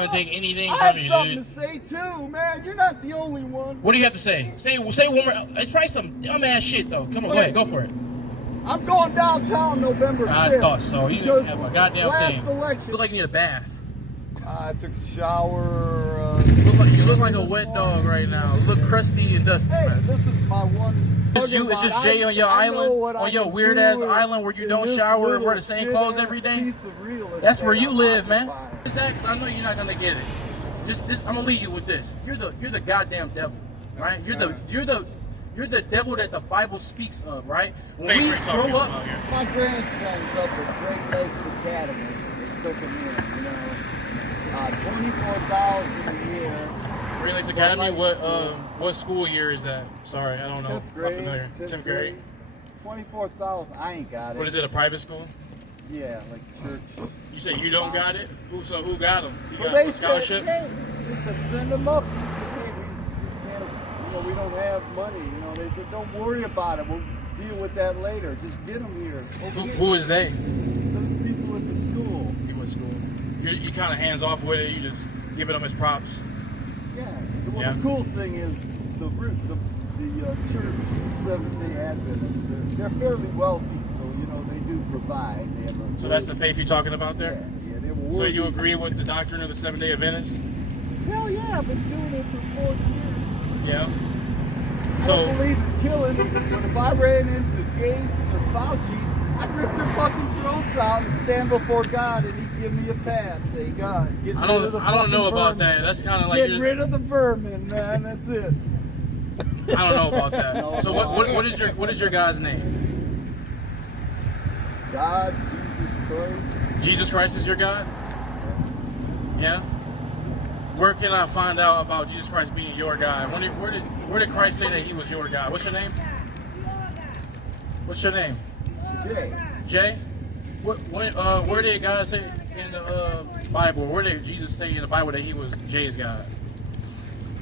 want to take anything I from have you, something dude. to say too, man. You're not the only one. What do you have to say? Say one more. It's probably some dumbass shit though. Come on, go ahead, go for it. I'm going downtown November 5th. I thought so. You because have a goddamn last thing. election. You look like you need a bath. I took a shower. You look like a wet dog right now. You look crusty and dusty, Hey, man. this is my one. It's just Jay on your island, on your weird ass island where you don't shower and wear the same clothes every day. That's where you live, man. Is that? Because I know you're not gonna get it. Just I'm gonna leave you with this. You're the goddamn devil, right? You're the devil that the Bible speaks of, right? When we grow up, my grandson's up at Great Lakes Academy. They took him in, you know. 24,000 a year. Great Lakes Academy. What school year is that? Sorry, I don't know. 10th grade. Not familiar. 10th grade. 24,000. I ain't got it. What is it? A private school? Yeah, like church. You say you don't got it? Who got them? You Well, got a scholarship? They said send them up. We don't have money. You know, they said don't worry about it. We'll deal with that later. Just get them here. Who is they? The people at the school. People at school. You kind of hands off with it. You just giving them as props. Yeah. Well, the cool thing is the church, the Seventh-day Adventists. They're fairly wealthy, so you know they do provide. They have so that's the faith you're talking about there. Yeah. So you agree with the doctrine of the Seventh-day Adventists? Hell yeah, I've been doing it for 40 years. Yeah. I don't believe in killing, but if I ran into Gates or Fauci, I'd rip their fucking throats out and stand before God, and He'd give me a pass. Say, God, get rid of the I don't know about vermin. that. That's kind of like get rid of the vermin, man. That's it. I don't know about that. No, so what is your God's name? God, Jesus Christ. Jesus Christ is your God? Yeah. Where can I find out about Jesus Christ being your God? Where did Christ say that He was your God? What's your name? What's your name? Jay. Jay? Where did God say in the Bible? Where did Jesus say in the Bible that He was Jay's God?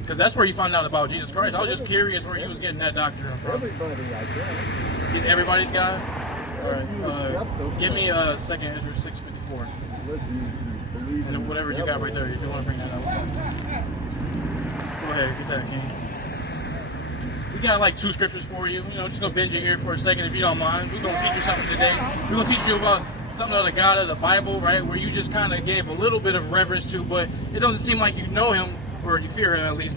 Because that's where you found out about Jesus Christ. I was just curious where He was getting that doctrine from. Everybody, I guess. He's everybody's God? All Yeah, right. Give me a second, Ezra 6:54. Listen, believe And whatever you got right there, if you want to bring that up. Go ahead, get that, King. We got like 2 scriptures for you. You know, just gonna bend your ear for a second if you don't mind. We're gonna teach you something today. We're gonna teach you about something of the God of the Bible, right? Where you just kind of gave a little bit of reverence to, but it doesn't seem like you know Him, or you fear Him at least.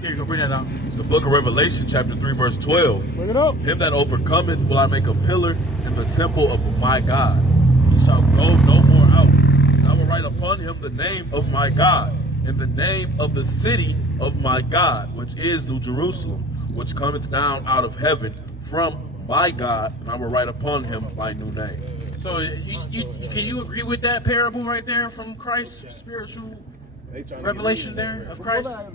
Here you go, bring that out. It's the book of Revelation, chapter 3, verse 12. Look it up. Him that overcometh will I make a pillar in the temple of my God. He shall go no more out. And I will write upon him the name of my God, and the name of the city of my God, which is New Jerusalem, which cometh down out of heaven from my God, and I will write upon him my new name. So, can you agree with that parable right there from Christ's spiritual revelation there of Christ?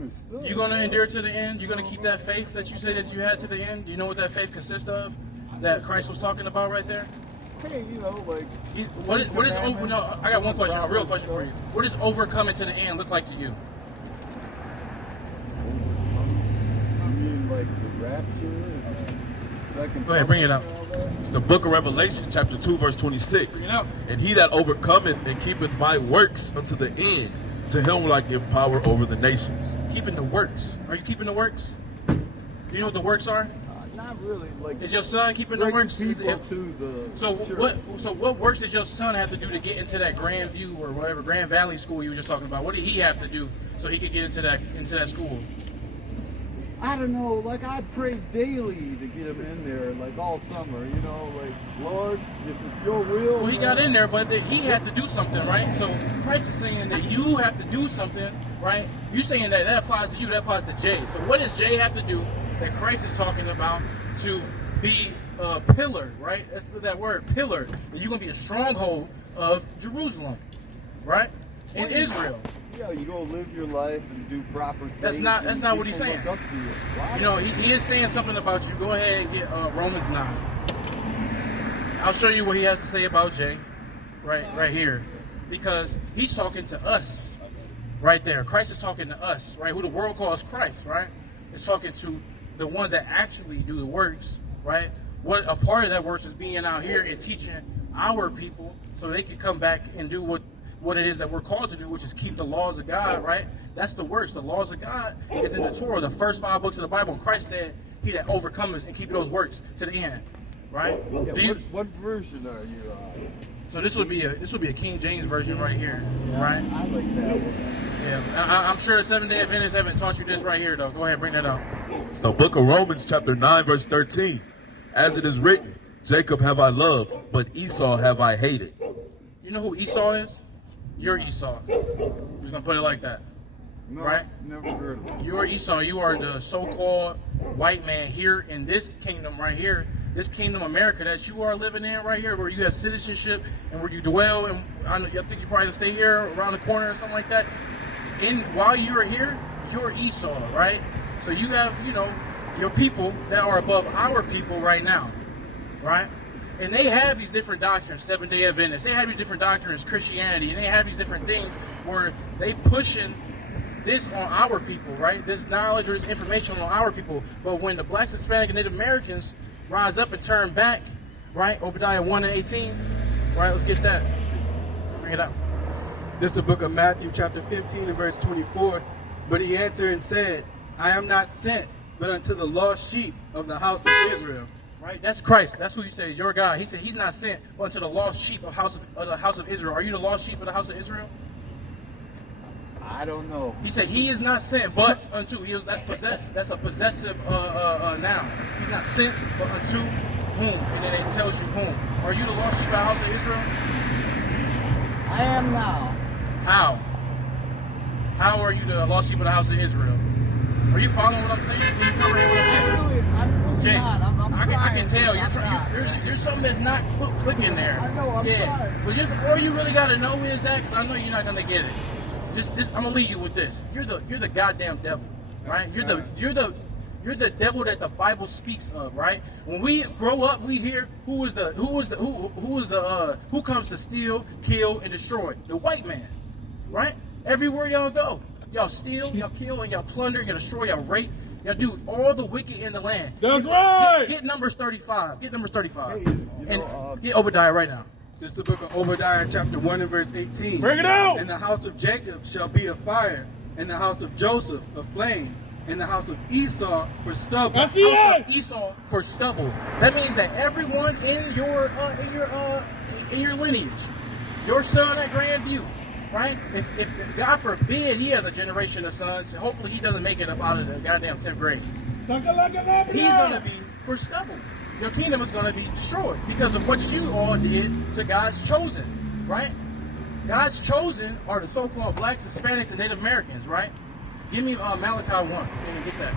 You're going to endure to the end? You're going to keep that faith that you said that you had to the end? Do you know what that faith consists of that Christ was talking about right there? Hey, you know, like... What is no, I got one question, a real question for you. What does overcoming to the end look like to you? You mean like the rapture? Second Go ahead, bring it up. It's the book of Revelation, chapter 2, verse 26. Bring it up. And he that overcometh and keepeth my works unto the end, to him will I give power over the nations. Keeping the works. Are you keeping the works? Do you know what the works are? Not really. Like, Is your son keeping the works? So church. what works does your son have to do to get into that Grand View or whatever Grand Valley school you were just talking about? What did he have to do so he could get into that school? I don't know, like I prayed daily to get him in there, like all summer, you know, like, Lord, if it's your will. Well, he got in there, but he had to do something, right? So Christ is saying that you have to do something, right? You're saying that applies to you, that applies to Jay. So what does Jay have to do that Christ is talking about to be a pillar, right? That's that word, pillar. You're going to be a stronghold of Jerusalem, right? In Israel. Yeah, you go live your life and do proper things. That's not what he's saying. Look up to you. You know, he is saying something about you. Go ahead and get Romans 9. I'll show you what he has to say about Jay, right here, because he's talking to us, right there. Christ is talking to us, right? Who the world calls Christ, right? It's talking to the ones that actually do the works, right? What a part of that works is being out here and teaching our people so they can come back and do what what it is that we're called to do, which is keep the laws of God, right? That's the works. The laws of God is in the Torah, the first 5 books of the Bible. And Christ said, he that overcomes and keep those works to the end, right? Yeah, what version are you on? So this would be a King James version right here, right? I like that one. Yeah, I'm sure the Seventh-day Adventists haven't taught you this right here, though. Go ahead, bring that out. So book of Romans chapter 9 verse 13. As it is written, Jacob have I loved, but Esau have I hated. You know who Esau is? You're Esau. I'm just gonna put it like that. No, Right? Never heard of it. You are Esau. You are the so-called white man here in this kingdom right here, this kingdom America that you are living in right here, where you have citizenship and where you dwell. And I think you probably gonna stay here around the corner or something like that. And while you are here, you're Esau, right? So you have, your people that are above our people right now, right? And they have these different doctrines, Seventh-day Adventists. They have these different doctrines, Christianity, and they have these different things where they pushing this on our people, right? This knowledge or this information on our people. But when the blacks, Hispanic, and Native Americans rise up and turn back, right? Obadiah 1 and 18, right? Let's get that. Bring it out. This is the book of Matthew, chapter 15, and verse 24. But he answered and said, I am not sent, but unto the lost sheep of the house of Israel. Right? That's Christ. That's who he said is your God. He said he's not sent, but unto the lost sheep of the house of Israel. Are you the lost sheep of the house of Israel? I don't know. He said he is not sent, but unto. That's possessed. That's a possessive noun. He's not sent, but unto whom? And then it tells you whom. Are you the lost sheep of the house of Israel? I am now. How? How are you the lost sheep of the house of Israel? Are you following what I'm saying? Can you comprehend what I'm saying? I'm really Jay, not. I'm I can tell I'm not. you're something that's not clicking there. I know, I'm trying. But all you really got to know is that, because I know you're not gonna get it. I'm gonna leave you with this. You're the goddamn devil, right? You're the devil that the Bible speaks of, right? When we grow up, we hear who comes to steal, kill, and destroy? The white man, right? Everywhere y'all go, y'all steal, y'all kill, and y'all plunder, y'all destroy, y'all rape, y'all do all the wicked in the land. That's right. Get Numbers 35. Get Numbers 35. Hey, and get Obadiah right now. This is the book of Obadiah, chapter 1, and verse 18. Bring it out. And the house of Jacob shall be a fire, and the house of Joseph a flame, and the house of Esau for stubble. That's House of Esau for stubble. That means that everyone in your lineage, your son at Grandview, right? If God forbid he has a generation of sons, hopefully he doesn't make it up out of the goddamn 10th grade. He's gonna be for stubble. Your kingdom is gonna be destroyed because of what you all did to God's chosen, right? God's chosen are the so-called blacks, Hispanics, and Native Americans, right? Give me Malachi 1. Let me get that.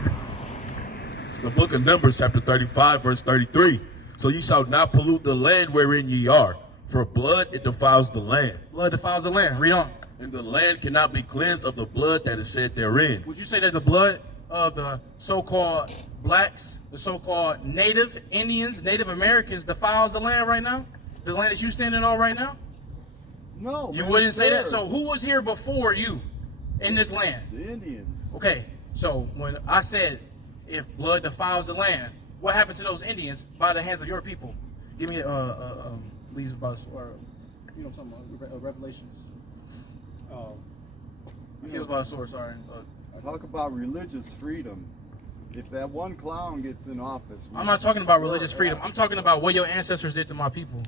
It's the book of Numbers chapter 35 verse 33. So ye shall not pollute the land wherein ye are, for blood it defiles the land. Blood defiles the land. Read on. And the land cannot be cleansed of the blood that is shed therein. Would you say that the blood of the so-called blacks, the so-called Native Indians, Native Americans defiles the land right now? The land that you standing on right now? No. You man, wouldn't say that? theirs. So who was here before you in this land? The Indians. Okay, so when I said if blood defiles the land, what happened to those Indians by the hands of your people? Give me leaves about or what I'm talking about, Revelations. About a sword, sorry. Talk about religious freedom. If that one clown gets in office, I'm not talking about religious freedom. I'm talking about what your ancestors did to my people.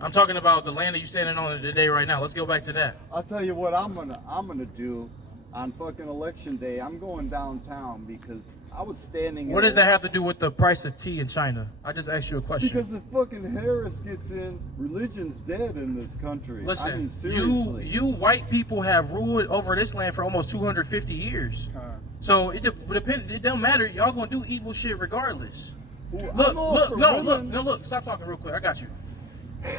I'm talking about the land that you're standing on today right now. Let's go back to that. I'll tell you what I'm gonna do on fucking election day. I'm going downtown because I was standing. What does that have to do with the price of tea in China? I just asked you a question. Because if fucking Harris gets in, religion's dead in this country. Listen, I mean, seriously. you white people have ruled over this land for almost 250 years. So it don't matter. Y'all gonna do evil shit regardless. Look. Stop talking real quick. I got you.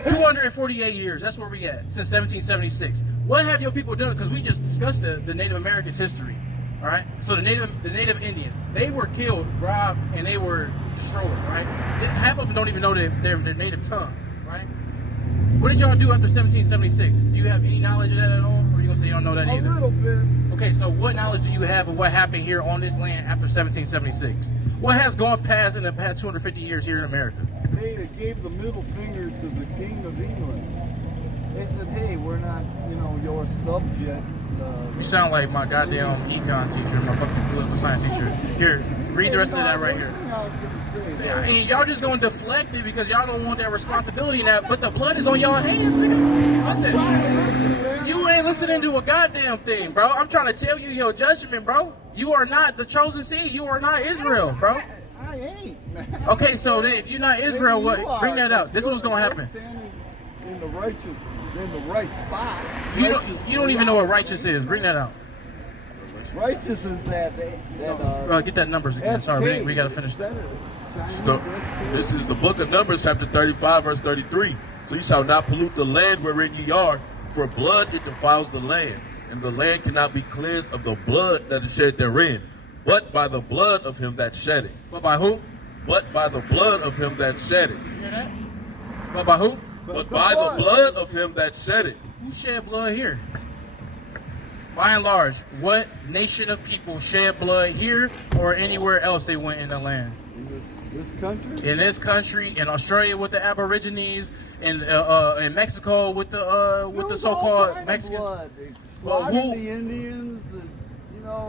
248 years. That's where we at since 1776. What have your people done? Because we just discussed the Native Americans' history. All right. So the Native Indians, they were killed, robbed, and they were destroyed. Right. Half of them don't even know their native tongue. Right. What did y'all do after 1776? Do you have any knowledge of that at all, or are you gonna say you don't know that either? A little bit. Okay, so what knowledge do you have of what happened here on this land after 1776? What has gone past in the past 250 years here in America? They gave the middle finger to the King of England. They said, hey, we're not, your subjects. You sound like my goddamn econ teacher, my fucking political science teacher. Here, read the rest of that right here. I mean, y'all just gonna deflect it because y'all don't want that responsibility now, but the blood is on y'all hands, nigga. Listen, you ain't listening to a goddamn thing, bro. I'm trying to tell you your judgment, bro. You are not the chosen seed. You are not Israel, bro. I ain't, man. Okay, so then if you're not Israel, what? Bring that up. This is what's gonna happen. In the right spot. You don't even know what righteous is. Bring that out. Righteous is that get that numbers again. Sorry, we gotta finish that. This is the book of Numbers, chapter 35, verse 33. So you shall not pollute the land wherein ye are, for blood it defiles the land, and the land cannot be cleansed of the blood that is shed therein, but by the blood of him that shed it. But by who? But by the blood of him that shed it. You hear that? But by who? But by the blood of him that shed it. Who shed blood here? By and large, what nation of people shed blood here or anywhere else they went in the land? This country? In this country, in Australia with the Aborigines, in Mexico with the so-called Mexicans. They slaughtered the Indians.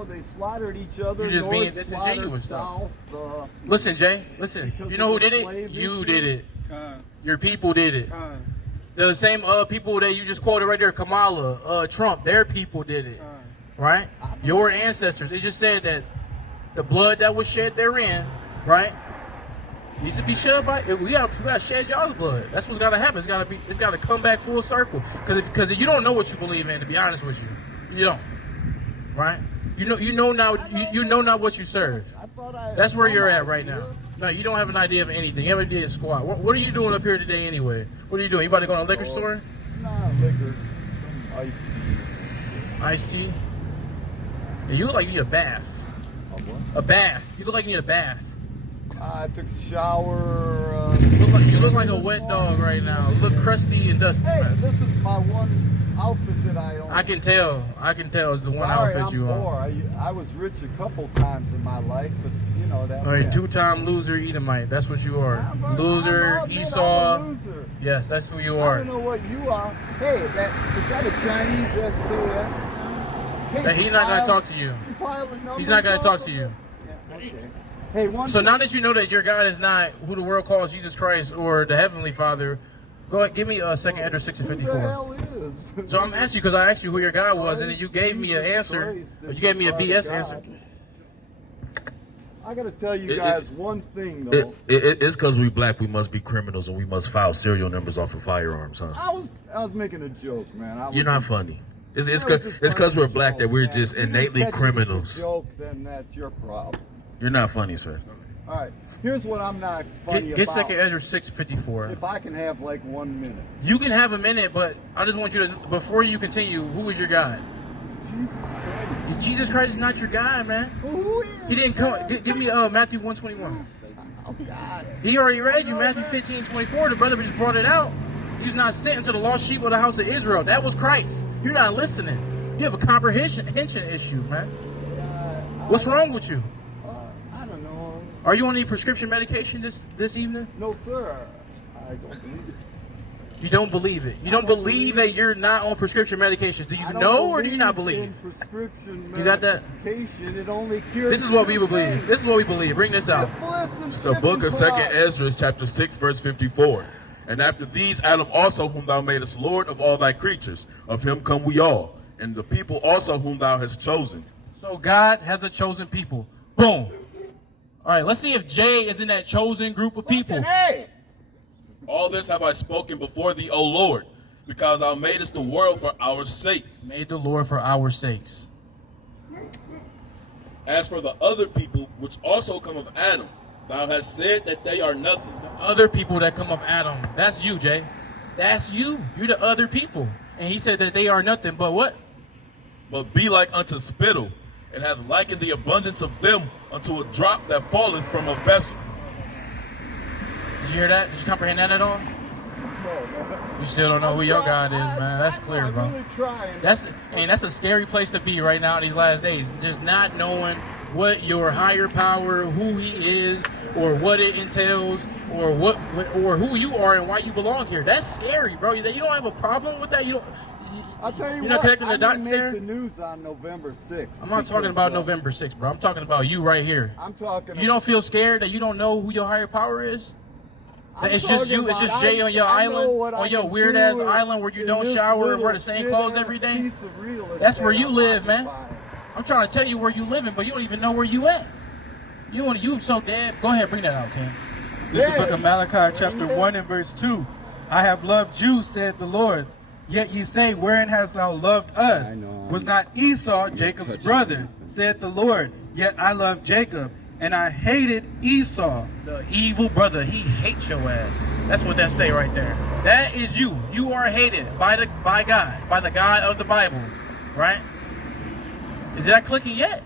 They slaughtered each other. You just being disingenuous, though. Listen, Jay. Listen. You know who did it? You did it. Your people did it. The same people that you just quoted right there, Kamala, Trump, their people did it. Right? Your ancestors. It just said that the blood that was shed therein, right, needs to be shed by. We gotta shed y'all's blood. That's what's gotta happen. It's gotta come back full circle. Because you don't know what you believe in. To be honest with you, you don't. Right? You know now what you serve. That's where you're at right now. No, you don't have an idea of anything. You have an idea of squat. What are you doing up here today anyway? What are you doing? You about to go to a liquor store? Nah, liquor. Some iced tea. Iced tea? Yeah, you look like you need a bath. A bath. You look like you need a bath. I took a shower. You look like a wet dog right now. You look crusty and dusty. Hey, man. this is my one outfit that I own. I can tell. It's the one outfit you own. I was rich a couple times in my life, but that. All right, two-time loser, Edomite. That's what you are. Loser, Esau. Loser. Yes, that's who you are. I don't know what you are. Hey, is that a Chinese SKS? Hey, He's not going to talk to you. He's not going to talk to you. Yeah, okay. Hey, so now that you know that your God is not who the world calls Jesus Christ or the Heavenly Father, go ahead, give me a second Edra 6 and 54. Who the hell is? So I'm asking you because I asked you who your God was, and then you gave me an answer. You gave me a BS answer. I gotta tell you guys one thing though. It's because we black, we must be criminals, and we must file serial numbers off of firearms, huh? I was making a joke, man. You're not funny. It's because we're black that we're just innately criminals. Joke, then that's your problem. You're not funny, sir. All right. Here's what I'm not funny about. Get second Ezra 6:54. If I can have like 1 minute. You can have a minute, but I just want you to, before you continue, who is your God? Jesus Christ. Jesus Christ is not your God, man. Well, who is? He didn't come. Give me Matthew 1:21. Oh God. He already read you Matthew 15:24. The brother just brought it out. He's not sent into the lost sheep of the house of Israel. That was Christ. You're not listening. You have a comprehension issue, man. What's wrong with you? I don't know. Are you on any prescription medication this evening? No, sir. I don't believe it. You don't believe it. You don't believe that you're not on prescription medication. Do you know or do you not believe? Prescription you got that? It only cures. This is what we believe. This is what we believe. Bring this out. It's the book of 2nd Ezra, chapter 6, verse 54. And after these, Adam also, whom thou madest Lord of all thy creatures, of him come we all, and the people also whom thou hast chosen. So God has a chosen people. Boom. All right, let's see if Jay is in that chosen group of people. Hey! All this have I spoken before thee, O Lord, because thou madest the world for our sakes. Made the Lord for our sakes. As for the other people, which also come of Adam, thou hast said that they are nothing. The other people that come of Adam, that's you, Jay. That's you. You're the other people. And he said that they are nothing, but what? But be like unto spittle, and have likened the abundance of them unto a drop that falleth from a vessel. Did you hear that? Did you comprehend that at all? You still don't know who your God is, man. That's clear, bro. I'm really trying. That's a scary place to be right now in these last days. Just not knowing what your higher power, who he is, or what it entails, or who you are and why you belong here. That's scary, bro. You don't have a problem with that. I'll tell you you're not connecting the dots there. The news on November 6th. I'm not talking about November 6th, bro. I'm talking about you right here. I'm talking. You don't feel scared that you don't know who your higher power is? That it's just you. It's just Jay on your island, on your weird ass island where you don't shower and wear the same clothes every day. That's where you live, man. I'm trying to tell you where you living, but you don't even know where you at. You so dead. Go ahead, bring that out, King. This is the book of Malachi, chapter 1 and verse 2. I have loved you, said the Lord. Yet ye say, wherein hast thou loved us? Was not Esau Jacob's brother, said the Lord. Yet I loved Jacob, and I hated Esau. The evil brother, he hates your ass. That's what that say right there. That is you. You are hated by God, by the God of the Bible, right? Is that clicking yet?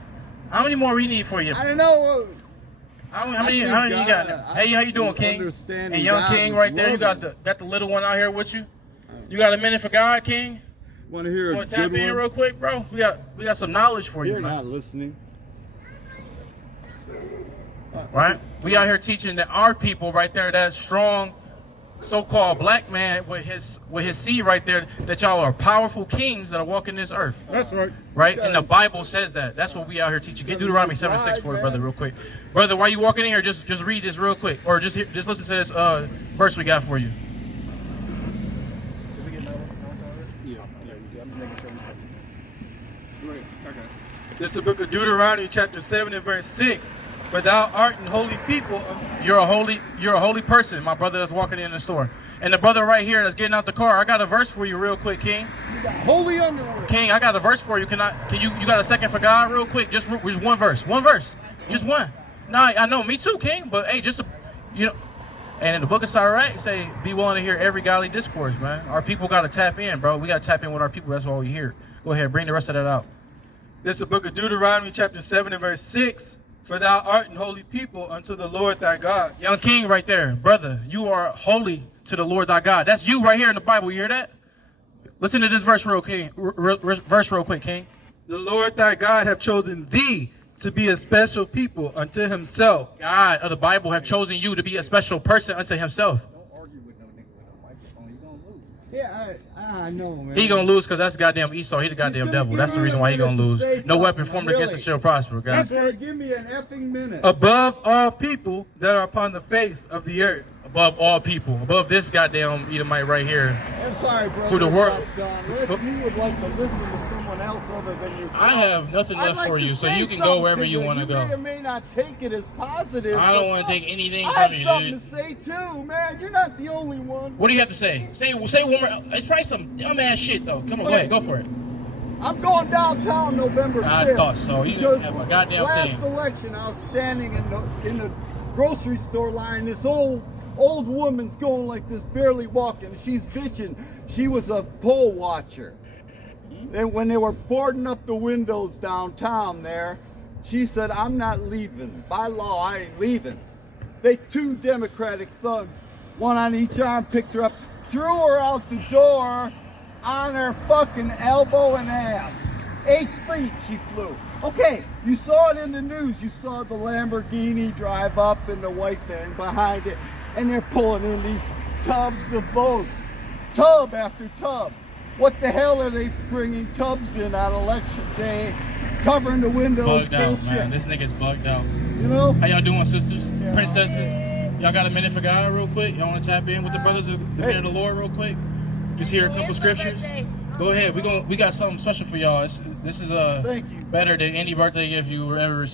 How many more we need for you? I don't know. How many you got? Hey, how you doing, King? And young King right there. You got the little one out here with you. You got a minute for God, King? Want to hear a good one? Tap in real quick, bro. We got some knowledge for you. You're not listening. Right? We out here teaching that our people right there, that strong so-called black man with his seed right there, that y'all are powerful kings that are walking this earth. That's right. Right? And the Bible says that. That's what we out here teaching. Get Deuteronomy 7:6 for the brother real quick. Brother, while you walking in here, just read this real quick. Or just listen to this verse we got for you. This is the book of Deuteronomy, chapter 7 and verse 6. For thou art an holy people. You're a holy person, my brother that's walking in the store. And the brother right here that's getting out the car, I got a verse for you real quick, King. You got holy underwear. King, I got a verse for you. Can you got a second for God real quick? Just one verse. One verse. Just one. Nah, I know, me too, King. But hey, and in the book of Sirach, say, be willing to hear every godly discourse, man. Our people got to tap in, bro. We got to tap in with our people. That's all we hear. Go ahead, bring the rest of that out. This is the book of Deuteronomy, chapter 7 and verse 6. For thou art an holy people unto the Lord thy God. Young King right there. Brother, you are holy to the Lord thy God. That's you right here in the Bible. You hear that? Listen to this verse real quick, King. The Lord thy God have chosen thee to be a special people unto himself. God of the Bible have chosen you to be a special person unto himself. Don't argue with no nigga with no microphone. He's gonna lose. Yeah, I know, man. He gonna lose because that's goddamn Esau. He the goddamn devil. That's the reason why he gonna lose. No weapon formed against us shall prosper, guys. Give me an effing minute. Above all people that are upon the face of the earth. Above all people. Above this goddamn Edomite right here. I'm sorry, bro. Who the world? Unless you would like to listen to someone else other than yourself. I have nothing left for you, so you can go wherever you want to go. You may or may not take it as positive. I don't want to take anything from you, dude. I have something to say too, man. You're not the only one. What do you have to say? Say one more. It's probably some dumbass shit though. Come on, go ahead, go for it. I'm going downtown November 5th. I thought so. You have a goddamn thing. Last election, I was standing in the grocery store line. This old woman's going like this, barely walking. She's bitching. She was a poll watcher. And when they were boarding up the windows downtown there, she said, I'm not leaving. By law, I ain't leaving. Two Democratic thugs, one on each arm, picked her up, threw her out the door on her fucking elbow and ass. 8 feet she flew. Okay, you saw it in the news. You saw the Lamborghini drive up and the white van behind it. And they're pulling in these tubs of votes. Tub after tub. What the hell are they bringing tubs in on election day? Covering the windows. Bugged out, man. This nigga's bugged out. You know? How y'all doing, sisters? Yeah. Princesses? Y'all got a minute for God real quick? Y'all want to tap in with the brothers of the men of the Lord real quick? Just hear a couple scriptures? Go ahead. We got something special for y'all. This is Thank you. better than any birthday gift you ever received.